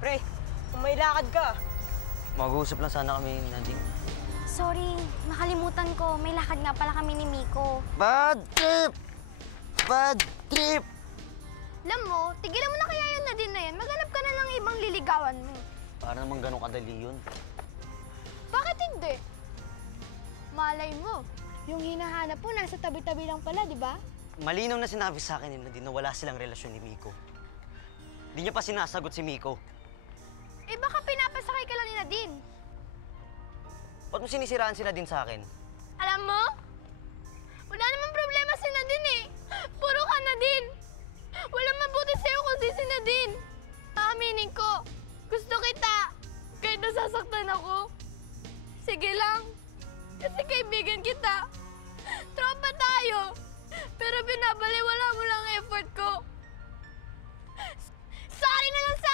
Pre, kung may lakad ka. Mag-uusap lang sana kami, Nadine. Sorry, nakalimutan ko. May lakad nga pala kami ni Miko. Bad trip! Bad trip! Alam mo, tigilan mo na kaya yun na din na yan. Maghanap ka na lang ibang liligawan mo. Para namang ganun kadali yun. Bakit hindi? Malay mo, yung hinahanap mo nasa tabi-tabi lang pala, di ba? Malinaw na sinabi sa akin ni Nadine na wala silang relasyon ni Miko. Di niya pa sinasagot si Miko. Eh baka pinapasakay ka lang ni Nadine. Ba't mo sinisiraan si Nadine sa akin? Alam mo, wala namang problema si Nadine eh. Puro ka Nadine. Walang mabuti sa'yo kundi si Nadine. Aaminin ko, gusto kita. Kahit nasasaktan ako. Sige lang, kasi kaibigan kita. Tropa tayo. Pero binabaliwala mo lang effort ko. Sorry na lang sa